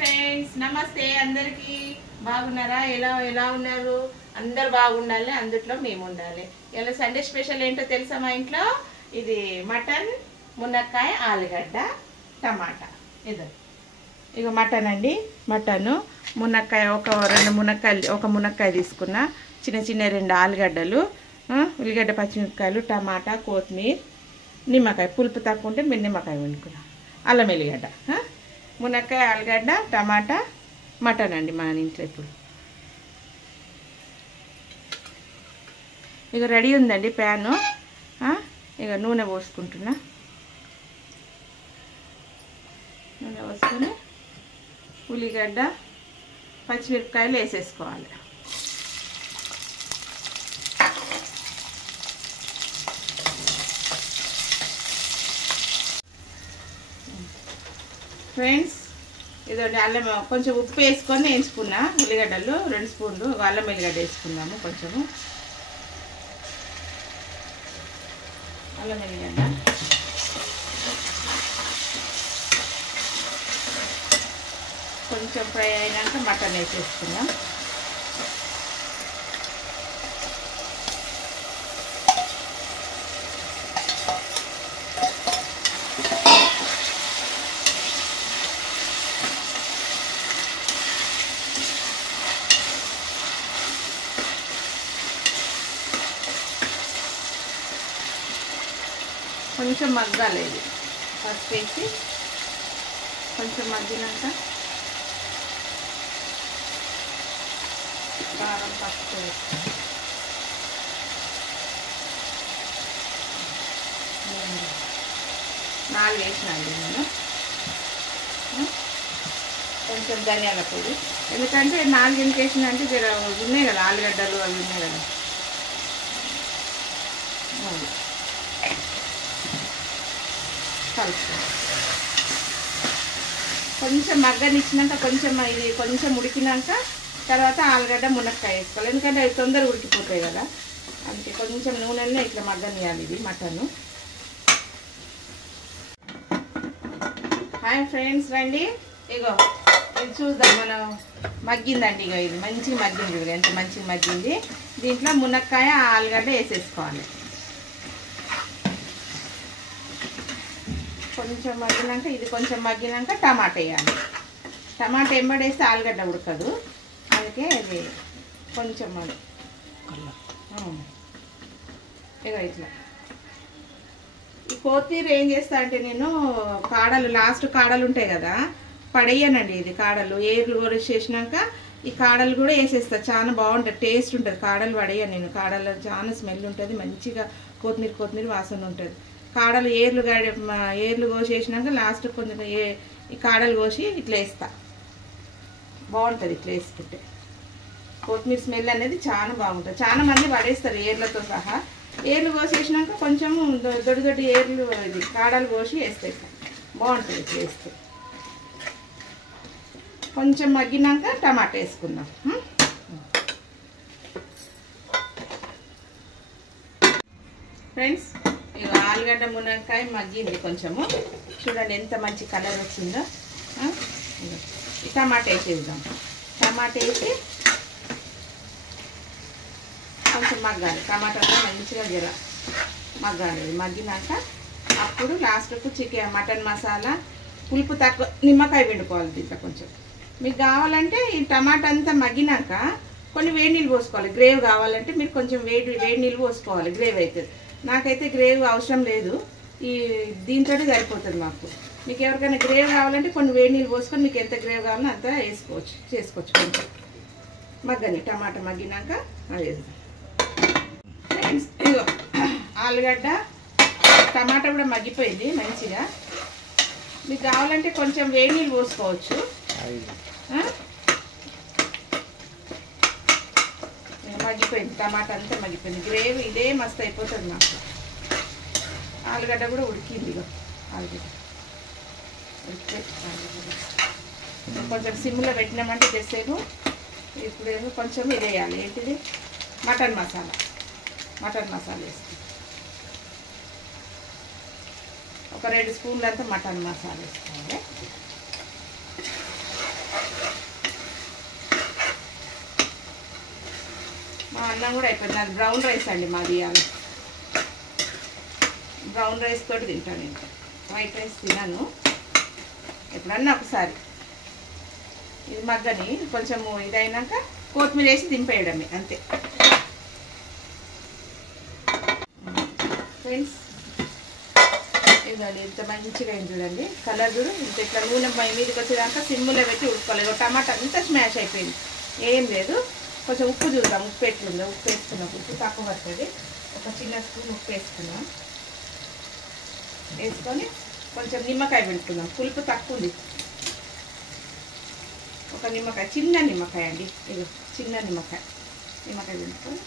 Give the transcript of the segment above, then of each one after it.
Friends నమస్తే అందరికీ బాగున్నారా ఎలా ఉన్నారు అందరూ బాగుండాలి అందుట్లో మేము ఉండాలి ఇలా సండే స్పెషల్ ఏంటో తెలుసా మా ఇంట్లో ఇది మటన్ మునక్కాయ ఆలుగడ్డ టమాటా ఇక మటన్ అండి మటన్ మునక్కాయ ఒక మునక్కాయ తీసుకున్నా చిన్న రెండు ఆలుగడ్డలు ఉల్లిగడ్డ పచ్చిమిరపకాయలు టమాటా కొత్తిమీర నిమ్మకాయ పులుపు తక్కువ ఉంటే మీరు నిమ్మకాయ వండుకున్నా అల్లం ఎల్లిగడ్డ మునక్కాయ ఆలుగడ్డ టమాటా మటన్ అండి మా ఇంట్లో ఇప్పుడు ఇక రెడీ ఉందండి ప్యాను ఇక నూనె పోసుకుంటున్నా నూనె పోసుకొని ఉల్లిగడ్డ పచ్చిమిరపకాయలు వేసేసుకోవాలి ఫ్రెండ్స్ ఇదండి అల్లం కొంచెం ఉప్పు వేసుకొని వేయించుకున్నా ఉల్లిగడ్డలు 2 స్పూన్లు అల్లం ఎల్లిగడ్డ వేసుకున్నాము కొంచెము అల్లం ఎల్లిగడ్డ కొంచెం ఫ్రై అయినాక మటన్ వేసేసుకున్నాం కొంచెం మగ్గాలి ఇది ఫస్ట్ వేసి కొంచెం మగ్గినాక కారం పసుపు వేసి నాలుగు వేసినండి నేను కొంచెం ధనియాల పొడి ఎందుకంటే 4 ఎందుకు వేసినంటే ఉన్నాయి కదా ఆలుగడ్డలు అవి ఉన్నాయి కదా కొంచెం మగ్గనిచ్చినాక కొంచెం ఉడికినాక తర్వాత ఆలుగడ్డ మునక్కాయ వేసుకోవాలి ఎందుకంటే అవి తొందరగా ఉడికిపోతాయి కదా అందుకే కొంచెం నూనెలో ఇట్లా మగ్గనియాలి ఇది మటను హాయ్ ఫ్రెండ్స్ రండి ఇగో ఇది చూద్దాం మనం మగ్గిందండి ఇక ఇది మంచిగా మగ్గింది ఎంత మంచిగా మగ్గింది దీంట్లో మునక్కాయ ఆలుగడ్డ వేసేసుకోవాలి కొంచెం మగ్గినాక ఇది కొంచెం మగ్గినాక టమాటా వేయాలి టమాటా ఎంబడేస్తే ఆలుగడ్డ ఉడకదు అందుకే ఇది కొంచెం ఇక ఇట్లా ఈ కొత్తిమీర ఏం చేస్తా అంటే నేను లాస్ట్ కాడలు ఉంటాయి కదా పడేయనండి ఇది కాడలు ఏర్లు కొరిసేసినాక ఈ కాడలు కూడా వేసేస్తా చాలా బాగుంటుంది టేస్ట్ ఉంటుంది కాడలు పడేయను నేను కాడలు చాలా స్మెల్ ఉంటుంది మంచిగా కొత్తిమీర వాసన ఉంటుంది కాడలు ఏర్లు కోసేసినాక లాస్ట్ కొంచెం ఈ కాడలు కోసి ఇట్లా వేస్తా బాగుంటుంది ఇట్లా వేసుకుంటే కొత్తిమీర స్మెల్ అనేది చాలా బాగుంటుంది చాలా మంది పడేస్తారు ఏర్లతో సహా ఏర్లు కోసేసినాక కొంచెం దొడ్డి ఏర్లు ఇది కాడలు కోసి వేస్తే బాగుంటుంది ఇట్లా వేస్తే కొంచెం మగ్గినాక టమాటా వేసుకుందాం ఫ్రెండ్స్ ఇక ఆలుగడ్డ మునక్కాయ మగ్గింది కొంచెము చూడండి ఎంత మంచి కలర్ వచ్చిందో టమాటా వేసేద్దాం టమాటా వేసి కొంచెం మగ్గాలి టమాటా మంచిగా మగ్గాలి మగ్గినాక అప్పుడు లాస్ట్కు మటన్ మసాలా పులుపు తక్కువ నిమ్మకాయ పిండుకోవాలి దీంట్లో కొంచెం మీకు కావాలంటే ఈ టమాటా అంతా మగ్గినాక కొన్ని వేడి నీళ్ళు పోసుకోవాలి గ్రేవ్ కావాలంటే మీరు కొంచెం వేడి నీళ్ళు పోసుకోవాలి గ్రేవ్ అవుతుంది నాకైతే గ్రేవ్ అవసరం లేదు ఈ దీంతో సరిపోతుంది మాకు మీకు ఎవరికైనా గ్రేవ్ కావాలంటే కొన్ని వేడి నీళ్ళు పోసుకొని మీకు ఎంత గ్రేవ్ కావాలో అంత చేసుకోవచ్చు కొంచెం మగ్గని టమాటా మగ్గినాక అది ఫ్రెండ్స్ ఇదిగో ఆలుగడ్డ టమాటా కూడా మగ్గిపోయింది మంచిగా మీకు కావాలంటే కొంచెం వేడి నీళ్ళు పోసుకోవచ్చు మగ్గిపోయింది టమాటా అంతా మగ్గిపోయింది గ్రేవీ ఇదే మస్తు అయిపోతుంది నాకు ఆలుగడ్డ కూడా ఉడికింది ఇక ఆలుగడ్డ కొంచెం సిమ్లో పెట్టినామంటే తెసేపు ఇప్పుడేమో కొంచెం ఇది వేయాలి ఏంటిది మటన్ మసాలా వేస్తాం ఒక 2 స్పూన్లంతా మటన్ మసాలా వేసుకోవాలి అన్నం కూడా అయిపోయింది. అది బ్రౌన్ రైస్ అండి మాది. బ్రౌన్ రైస్ తోటి తింటాను నేను, వైట్ రైస్ తినాను. ఎప్పుడన్నా ఒకసారి. ఇది మగ్గని కొంచెము ఇదైనాక కొత్తిమీర వేసి దింపేయడమే అంతే ఫ్రెండ్స్. ఇదండి ఇంత మంచిగా అయింది చూడండి. కలర్ చూడు ఇంత ఇట్లా నూనె మీదకి వచ్చేదాకా సిమ్ములో పెట్టి ఉడుకోలేదు. టమాటా అంతా స్మాష్ అయిపోయింది, ఏం లేదు. కొంచెం ఉప్పు చూద్దాం, ఉప్పు ఎట్లుందో. ఉప్పు వేసుకున్నాం, ఉప్పు తక్కువ పడుతుంది. ఒక చిన్న స్పూన్ ఉప్పు వేసుకున్నాం. వేసుకొని కొంచెం నిమ్మకాయ పెట్టుకుందాం. పులుపు తక్కువ ఉంది. ఒక నిమ్మకాయ, చిన్న నిమ్మకాయ అండి, ఇది చిన్న నిమ్మకాయ పెట్టుకొని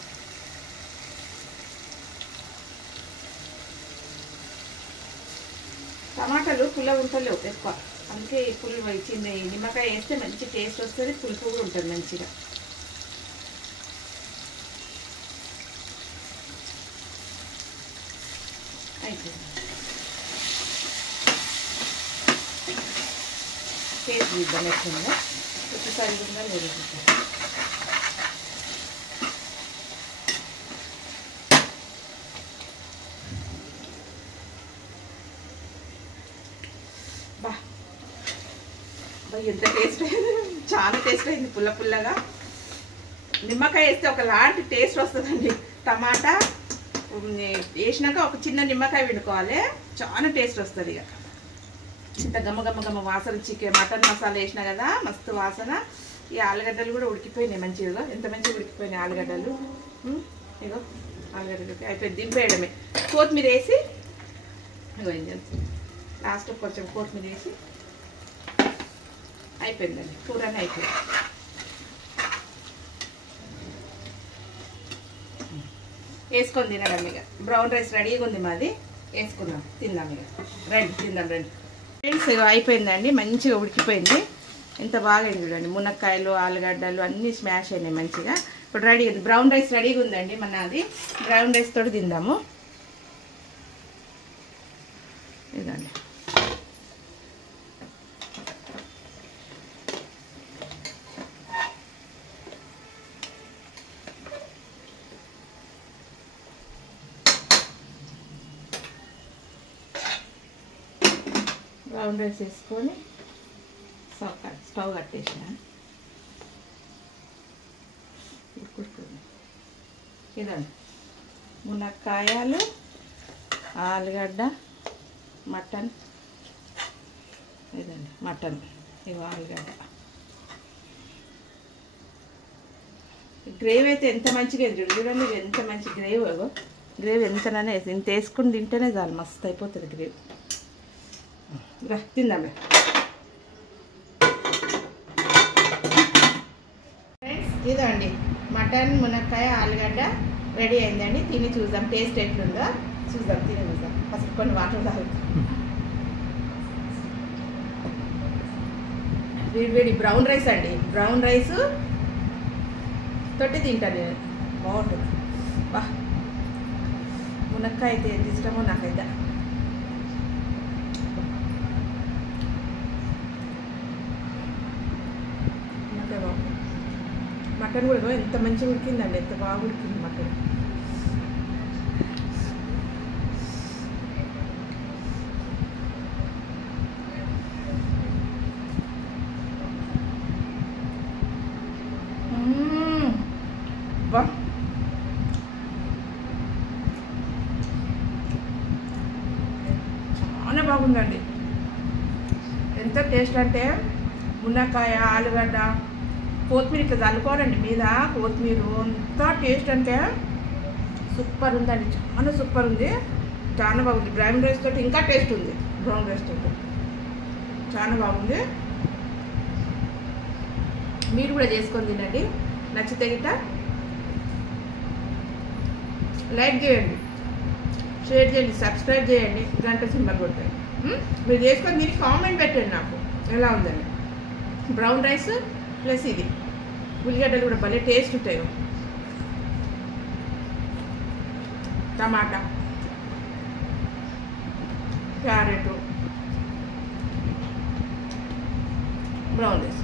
టమాటాలు పుల్ల ఉంటలేవు ఎక్కువ, అందుకే ఈ పులుపు చిన్న నిమ్మకాయ వేస్తే మంచి టేస్ట్ వస్తుంది, పులుపు కూడా ఉంటుంది మంచిగా. అయిపోయింది. టేస్ట్ చూద్దాం ఎట్లుందో, ఉప్పు సరిగ్గా లేదు. బా ఎంత టేస్ట్ అయింది, చాలా టేస్ట్ అయింది. పుల్ల పుల్లగా నిమ్మకాయ వేస్తే ఒకలాంటి టేస్ట్ వస్తుందండి. టమాటా వేసినాక ఒక చిన్న నిమ్మకాయ పిండుకోవాలి, చాలా టేస్ట్ వస్తుంది. ఇక ఇంత గమ్మ వాసన. చికెన్ మటన్ మసాలా వేసినా కదా మస్తు వాసన. ఈ ఆలుగడ్డలు కూడా ఉడికిపోయినాయి మంచిగా, ఎంత మంచిగా ఉడికిపోయినాయి ఆలుగడ్డలు. ఇగో ఆలుగడ్డలు అయిపోయింది, దింపేయడమే. కొత్తిమీర వేసి ఇగో ఏం చేస్తుంది లాస్ట్ కొంచెం కొత్తిమీర వేసి అయిపోయిందండి, కూరని అయిపోయింది. వేసుకొని తినడం. ఇక బ్రౌన్ రైస్ రెడీగా ఉంది మాది, వేసుకుందాం, తిందాం. ఇక రండి తిందాం రండి ఫ్రెండ్స్. ఇక అయిపోయిందండి, మంచిగా ఉడికిపోయింది. ఎంత బాగా అయింది చూడండి. మునక్కాయలు ఆలుగడ్డలు అన్నీ స్మాష్ అయినాయి మంచిగా. ఇప్పుడు రెడీ ఉంది, బ్రౌన్ రైస్ రెడీగా ఉందండి మనది. బ్రౌన్ రైస్ తోటి తిందాము. ఇదండి బ్రౌన్ రైస్ వేసుకొని స్టవ్ కట్టేసిన ఉడుకుతుంది. ఇదండి మునక్కాయలు ఆలుగడ్డ మటన్. ఇదండి మటన్, ఇవి ఆలుగడ్డ. గ్రేవీ అయితే ఎంత మంచిగా చూడండి, ఇది ఎంత మంచి గ్రేవీ. గ్రేవీ ఎంతనైనా ఇంత వేసుకుని తింటేనే చాలు, మస్తు అయిపోతుంది గ్రేవీ. తిందాం. ఇదండి మటన్ మునక్కాయ ఆలుగడ్డ రెడీ అయిందండి. తిని చూద్దాం టేస్ట్ ఎట్లుందో చూద్దాం, తిని చూద్దాం. ఫస్ట్ కొన్ని వాటర్ తాగుతాం. వేడి బ్రౌన్ రైస్ అండి, బ్రౌన్ రైస్ తోటి తింటాను నేను, బాగుంటుంది. వా మునక్కాయ అయితే ఎంత ఇష్టమో నాకైతే. మటన్ కూడా ఎంత మంచిగా ఉడికిందండి, ఎంత బాగా ఉడికింది మటన్. బా చాలా బాగుందండి. ఎంత టేస్ట్ అంటే మునక్కాయ ఆలుగడ్డ కొత్తిమీర ఇట్లా చల్లుకోవాలండి మీద, కొత్తిమీర అంతా టేస్ట్ అంటే సూపర్ ఉందండి, చాలా సూపర్ ఉంది, చాలా బాగుంది. బ్రౌన్ రైస్ తోటి ఇంకా టేస్ట్ ఉంది, బ్రౌన్ రైస్ తోటి చాలా బాగుంది. మీరు కూడా చేసుకొని తినండి. నచ్చితే గిట్ట లైక్ చేయండి, షేర్ చేయండి, సబ్స్క్రైబ్ చేయండి, గంట సింబల్ కొట్టండి. మీరు చేసుకొని దీనికి కామెంట్ పెట్టండి నాకు ఎలా ఉందని. బ్రౌన్ రైస్ ప్లస్ ఇది ఉల్లిగడ్డలు కూడా భలే టేస్ట్ ఉంటాయి. టమాటా క్యారెట్ బ్రౌన్ రైస్